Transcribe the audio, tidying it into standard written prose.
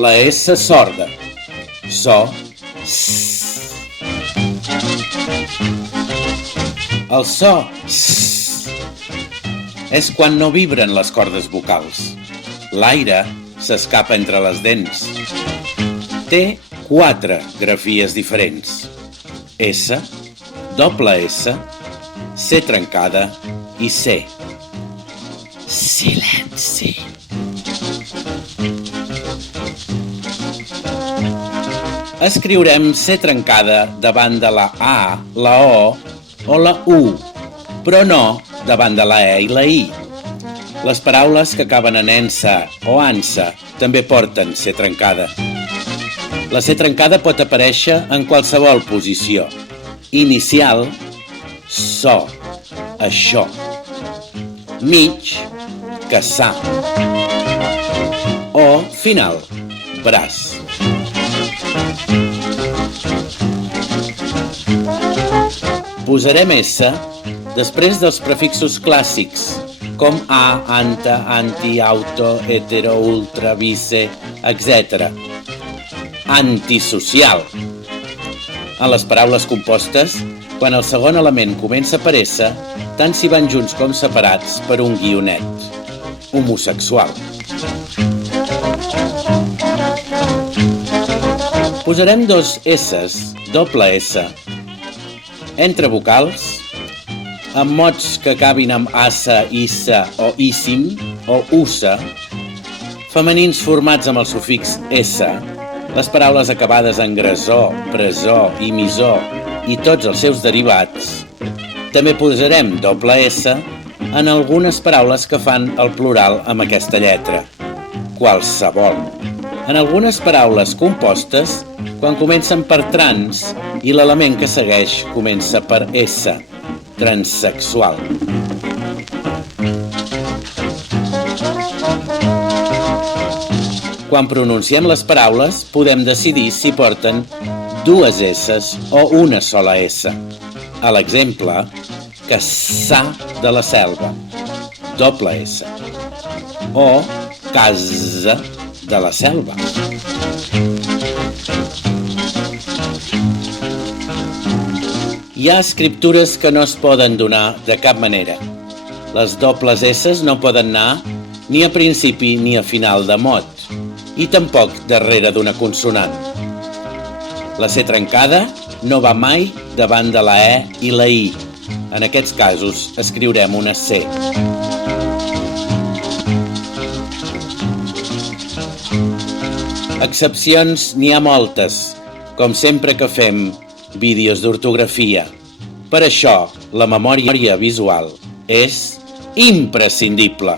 La S sorda. So, S. El so, S, és quan no vibren les cordes vocals. L'aire s'escapa entre les dents. Té 4 grafies diferents. S, doble S, C trencada i C. Silenci. Escriurem C trencada davant de la A, la O la U, però no davant de la E i la I. Les paraules que acaben en ensa o ansa també porten C trencada. La C trencada pot aparèixer en qualsevol posició. Inicial, so, això. Mig, caçar. O final, braç. Posarem S després dels prefixos clàssics, com a, anta, anti, auto, hetero, ultra, vice, etc. Antisocial. En les paraules compostes, quan el segon element comença per S, tant si van junts com separats per un guionet. Homosexual. Posarem 2 S's, doble S, entre vocals, amb mots que acabin amb assa, issa o issim o ussa, femenins formats amb el sufix s, les paraules acabades en gresó, presó i misó i tots els seus derivats. També posarem doble S en algunes paraules que fan el plural amb aquesta lletra, qualsevol. En algunes paraules compostes, quan comencen per trans i l'element que segueix comença per S, transsexual. Quan pronunciem les paraules, podem decidir si porten 2 S's o una sola S. A l'exemple, caçar de la selva, doble S, o casa de la selva. Hi ha escriptures que no es poden donar de cap manera. Les dobles S's no poden anar ni a principi ni a final de mot, i tampoc darrere d'una consonant. La C trencada no va mai davant de la E i la I. En aquests casos escriurem una C. Excepcions n'hi ha moltes, com sempre que fem vídeos d'ortografia. Per això, la memòria visual és imprescindible.